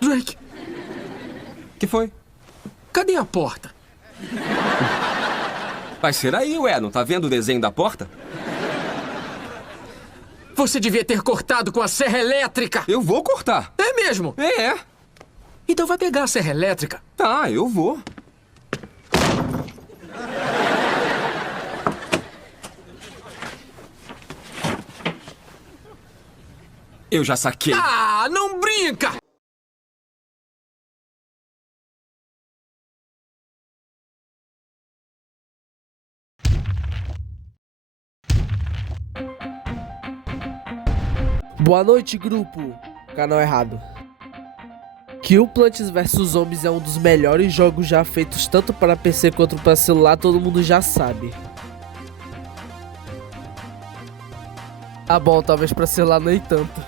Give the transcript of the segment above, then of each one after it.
Drake, Que foi? cadê a porta? Vai ser aí, ué. Não tá vendo o desenho da porta? Você devia ter cortado com a serra elétrica. Eu vou cortar. É mesmo? É. Então vai pegar a serra elétrica. Tá, eu vou. Eu já saquei. Ah, não brinca! Boa noite, grupo. Canal errado. Que o Plants vs Zombies é um dos melhores jogos já feitos tanto para PC quanto para celular, todo mundo já sabe. Tá bom, talvez para celular nem tanto.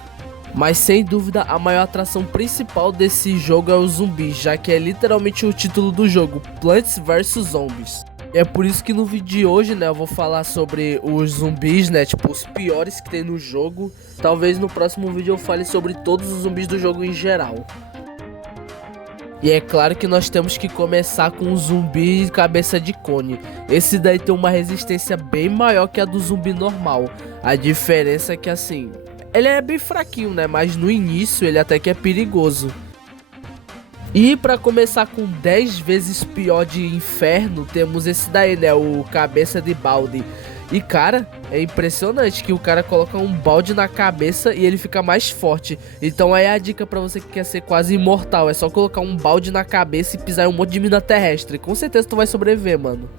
Mas sem dúvida a maior atração principal desse jogo é os zumbis, já que é literalmente o título do jogo, Plants vs Zombies. É por isso que no vídeo de hoje, né, eu vou falar sobre os zumbis, né, tipo os piores que tem no jogo. Talvez no próximo vídeo eu fale sobre todos os zumbis do jogo em geral. E é claro que nós temos que começar com o zumbi cabeça de cone. Esse daí tem uma resistência bem maior que a do zumbi normal. A diferença é que assim, ele é bem fraquinho, né, mas no início ele até que é perigoso. E pra começar com 10 vezes pior de inferno, temos esse daí, né, o cabeça de balde. E cara, é impressionante que o cara coloca um balde na cabeça e ele fica mais forte. Então aí a dica pra você que quer ser quase imortal, é só colocar um balde na cabeça e pisar em um monte de mina terrestre. Com certeza tu vai sobreviver, mano.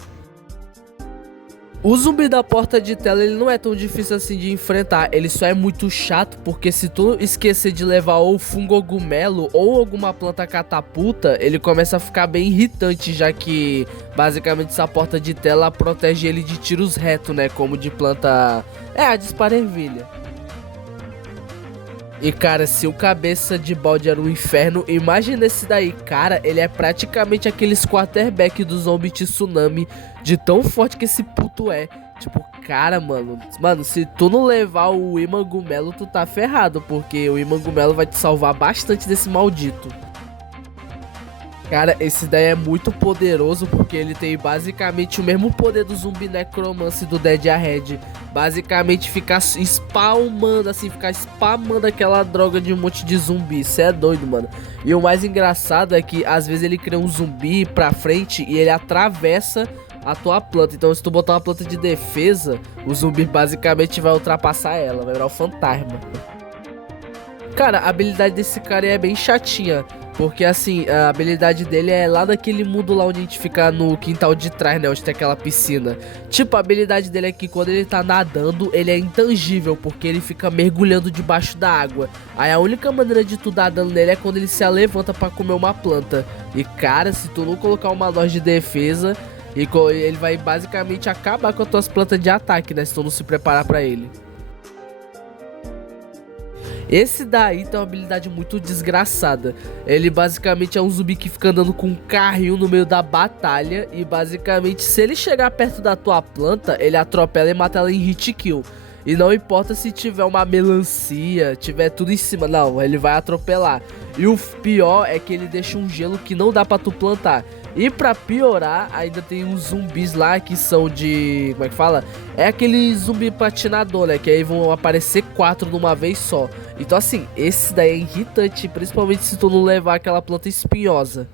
O zumbi da porta de tela, ele não é tão difícil assim de enfrentar, ele só é muito chato porque se tu esquecer de levar ou fungogumelo ou alguma planta catapulta, ele começa a ficar bem irritante, já que basicamente essa porta de tela protege ele de tiros retos, né, como de planta, a disparervilha. E cara, se o cabeça de balde era um inferno, imagina esse daí, cara, ele é praticamente aqueles quarterback do zombie tsunami, de tão forte que esse puto é. Tipo, cara, mano, se tu não levar o Imangumelo, tu tá ferrado, porque o Imangumelo vai te salvar bastante desse maldito. Cara, esse daí é muito poderoso porque ele tem basicamente o mesmo poder do zumbi necromance do Dead Ahead. Basicamente ficar spamando assim, ficar spamando aquela droga de um monte de zumbi. Isso é doido, mano. E o mais engraçado é que às vezes ele cria um zumbi pra frente e ele atravessa a tua planta. Então se tu botar uma planta de defesa, o zumbi basicamente vai ultrapassar ela, vai virar o fantasma. Cara, a habilidade desse cara é bem chatinha. Porque assim, a habilidade dele é lá daquele mundo lá onde a gente fica no quintal de trás, né? Onde tem aquela piscina. Tipo, a habilidade dele é que quando ele tá nadando, ele é intangível, porque ele fica mergulhando debaixo da água. Aí a única maneira de tu dar dano nele é quando ele se levanta pra comer uma planta. E cara, se tu não colocar uma loja de defesa, ele vai basicamente acabar com as tuas plantas de ataque, né? Se tu não se preparar pra ele. Esse daí tem uma habilidade muito desgraçada. Ele basicamente é um zumbi que fica andando com um carrinho no meio da batalha. E basicamente se ele chegar perto da tua planta, ele atropela e mata ela em hit kill. E não importa se tiver uma melancia, tiver tudo em cima, não, ele vai atropelar. E o pior é que ele deixa um gelo que não dá pra tu plantar. E pra piorar, ainda tem uns zumbis lá que são de... como é que fala? É aquele zumbi patinador, né? Que aí vão aparecer 4 de uma vez só. Então assim, esse daí é irritante, principalmente se tu não levar aquela planta espinhosa.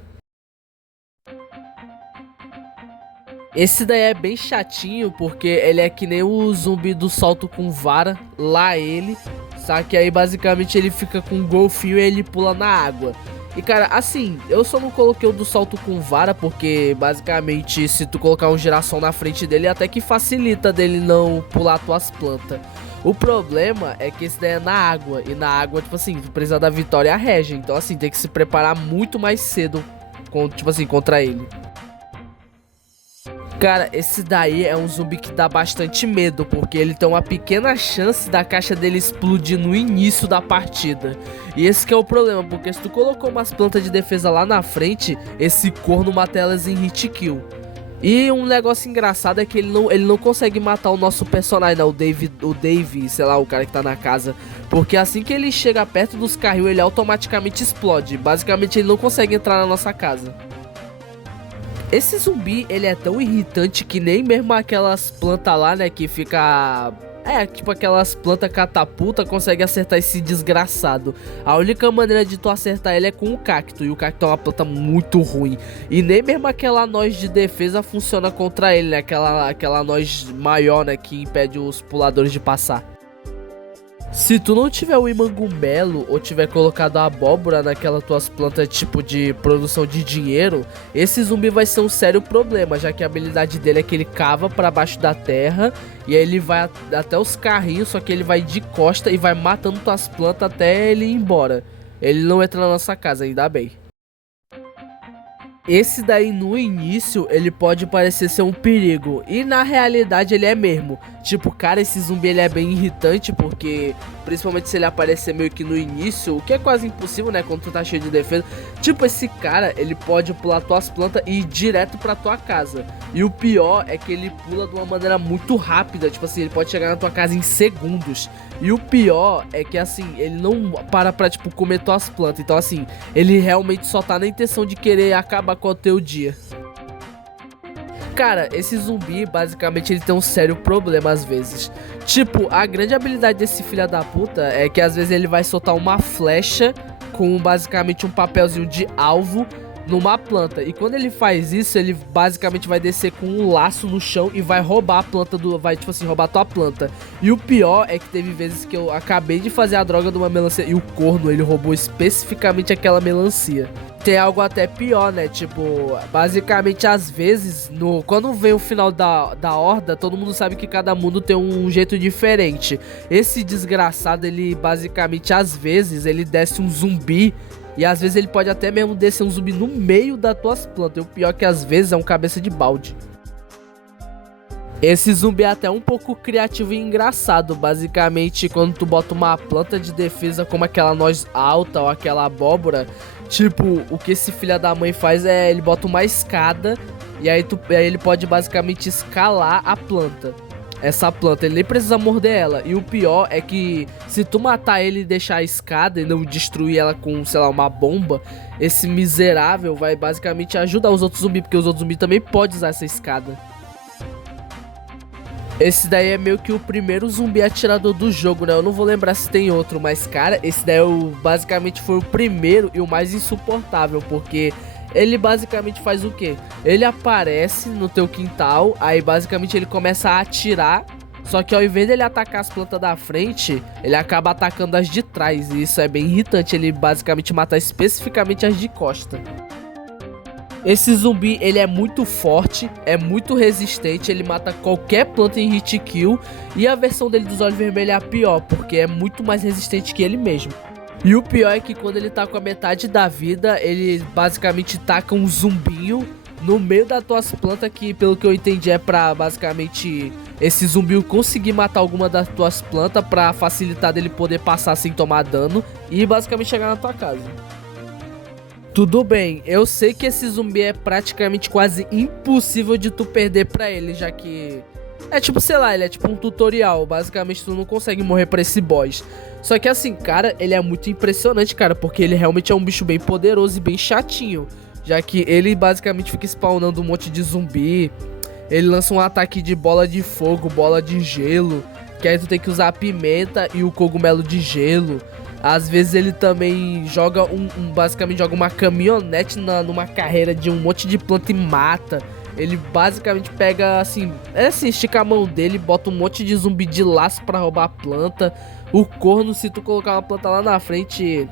Esse daí é bem chatinho, porque ele é que nem o zumbi do salto com vara, lá ele. Só que aí basicamente ele fica com um golfinho e ele pula na água. E cara, assim, eu só não coloquei o do salto com vara, porque basicamente se tu colocar um girassol na frente dele, até que facilita dele não pular tuas plantas. O problema é que esse daí é na água, e na água, tipo assim, tu precisa da vitória régia. Então assim, tem que se preparar muito mais cedo, tipo assim, contra ele. Cara, esse daí é um zumbi que dá bastante medo, porque ele tem uma pequena chance da caixa dele explodir no início da partida. E esse que é o problema, porque se tu colocou umas plantas de defesa lá na frente, esse corno mata elas em hit kill. E um negócio engraçado é que ele não consegue matar o nosso personagem, né? O Dave, sei lá, o cara que tá na casa. Porque assim que ele chega perto dos carrinhos, ele automaticamente explode. Basicamente, ele não consegue entrar na nossa casa. Esse zumbi, ele é tão irritante que nem mesmo aquelas plantas lá, né, que fica... tipo aquelas plantas catapulta consegue acertar esse desgraçado. A única maneira de tu acertar ele é com o cacto. E o cacto é uma planta muito ruim. E nem mesmo aquela noz de defesa funciona contra ele, né? Aquela noz maior, né? Que impede os puladores de passar. Se tu não tiver o imangumelo ou tiver colocado a abóbora naquelas tuas plantas tipo de produção de dinheiro, esse zumbi vai ser um sério problema, já que a habilidade dele é que ele cava pra baixo da terra e aí ele vai até os carrinhos, só que ele vai de costa e vai matando tuas plantas até ele ir embora. Ele não entra na nossa casa, ainda bem. Esse daí no início ele pode parecer ser um perigo e na realidade ele é mesmo. Tipo, cara, esse zumbi ele é bem irritante porque principalmente se ele aparecer meio que no início, o que é quase impossível, né, quando tu tá cheio de defesa. Tipo, esse cara, ele pode pular tuas plantas e ir direto pra tua casa. E o pior é que ele pula de uma maneira muito rápida, tipo assim, ele pode chegar na tua casa em segundos. E o pior é que assim, ele não para pra tipo comer tuas plantas. Então assim, ele realmente só tá na intenção de querer acabar com o teu dia. Cara, esse zumbi, basicamente, ele tem um sério problema às vezes. Tipo, a grande habilidade desse filho da puta é que às vezes ele vai soltar uma flecha com basicamente um papelzinho de alvo numa planta. E quando ele faz isso, ele basicamente vai descer com um laço no chão e vai roubar a planta vai, tipo assim, roubar a tua planta. E o pior é que teve vezes que eu acabei de fazer a droga de uma melancia e o corno, ele roubou especificamente aquela melancia. Tem algo até pior, né? Tipo, basicamente, às vezes, quando vem o final da horda, todo mundo sabe que cada mundo tem um jeito diferente. Esse desgraçado, ele basicamente, às vezes, ele desce um zumbi. E às vezes ele pode até mesmo descer um zumbi no meio das tuas plantas. E o pior é que às vezes é um cabeça de balde. Esse zumbi é até um pouco criativo e engraçado. Basicamente, quando tu bota uma planta de defesa como aquela noz alta ou aquela abóbora, tipo, o que esse filho da mãe faz é ele bota uma escada e aí ele pode basicamente escalar a planta. Essa planta, ele nem precisa morder ela. E o pior é que se tu matar ele e deixar a escada e não destruir ela com, sei lá, uma bomba, esse miserável vai basicamente ajudar os outros zumbis, porque os outros zumbis também podem usar essa escada. Esse daí é meio que o primeiro zumbi atirador do jogo, né? Eu não vou lembrar se tem outro, mas cara, esse daí basicamente foi o primeiro e o mais insuportável, porque ele basicamente faz o quê? Ele aparece no teu quintal, aí basicamente ele começa a atirar, só que ao invés dele atacar as plantas da frente, ele acaba atacando as de trás, e isso é bem irritante, ele basicamente mata especificamente as de costa. Esse zumbi, ele é muito forte, é muito resistente, ele mata qualquer planta em hit kill, e a versão dele dos olhos vermelhos é a pior, porque é muito mais resistente que ele mesmo. E o pior é que quando ele tá com a metade da vida, ele basicamente taca um zumbinho no meio das tuas plantas, que pelo que eu entendi é pra basicamente esse zumbi conseguir matar alguma das tuas plantas pra facilitar dele poder passar sem tomar dano e basicamente chegar na tua casa. Tudo bem, eu sei que esse zumbi é praticamente quase impossível de tu perder pra ele, já que é tipo, sei lá, ele é tipo um tutorial. Basicamente tu não consegue morrer pra esse boss. Só que assim, cara, ele é muito impressionante, cara, porque ele realmente é um bicho bem poderoso e bem chatinho, já que ele basicamente fica spawnando um monte de zumbi. Ele lança um ataque de bola de fogo, bola de gelo, que aí tu tem que usar a pimenta e o cogumelo de gelo. Às vezes ele também joga basicamente joga uma caminhonete numa carreira de um monte de planta e mata. Ele basicamente pega assim, estica a mão dele, bota um monte de zumbi de laço pra roubar a planta. O corno, se tu colocar uma planta lá na frente,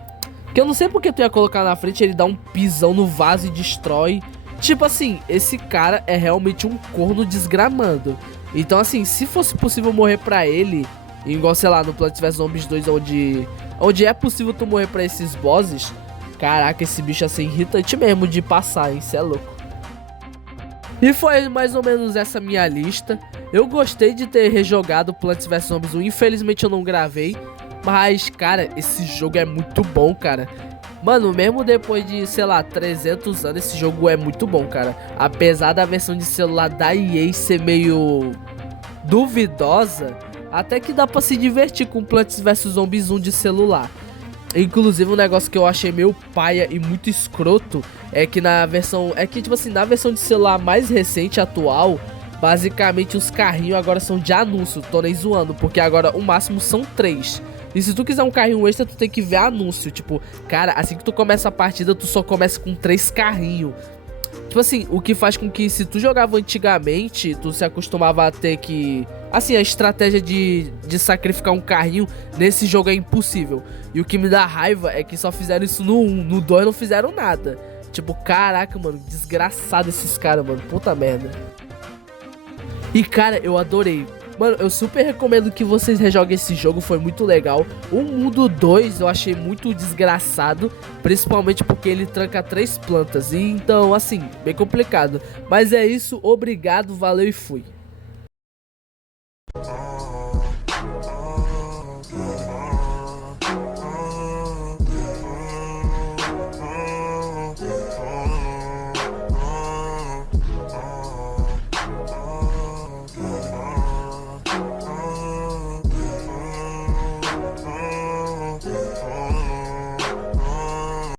que eu não sei porque tu ia colocar na frente, ele dá um pisão no vaso e destrói. Tipo assim, esse cara é realmente um corno desgramando. Então assim, se fosse possível morrer pra ele, igual sei lá, no Plants vs Zombies 2, onde é possível tu morrer pra esses bosses, caraca, esse bicho é assim irritante mesmo de passar, hein, cê é louco. E foi mais ou menos essa minha lista. Eu gostei de ter rejogado Plants vs Zombies 1, infelizmente eu não gravei, mas cara, esse jogo é muito bom, cara. Mano, mesmo depois de, sei lá, 300 anos, esse jogo é muito bom, cara. Apesar da versão de celular da EA ser meio duvidosa, até que dá pra se divertir com Plants vs Zombies 1 de celular. Inclusive, um negócio que eu achei meio paia e muito escroto é que na versão... É que, tipo assim, na versão de celular mais recente, atual, basicamente os carrinhos agora são de anúncio. Tô nem zoando, porque agora o máximo são 3. E se tu quiser um carrinho extra, tu tem que ver anúncio. Tipo, cara, assim que tu começa a partida, tu só começa com 3 carrinhos. Tipo assim, o que faz com que se tu jogava antigamente, tu se acostumava a ter que... Assim, a estratégia de sacrificar um carrinho nesse jogo é impossível. E o que me dá raiva é que só fizeram isso no 1, no 2 não fizeram nada. Tipo, caraca, mano, desgraçado esses caras, mano, puta merda. E cara, eu adorei. Mano, eu super recomendo que vocês rejoguem esse jogo, foi muito legal. O mundo 2 eu achei muito desgraçado, principalmente porque ele tranca 3 plantas. E então, assim, bem complicado. Mas é isso, obrigado, valeu e fui.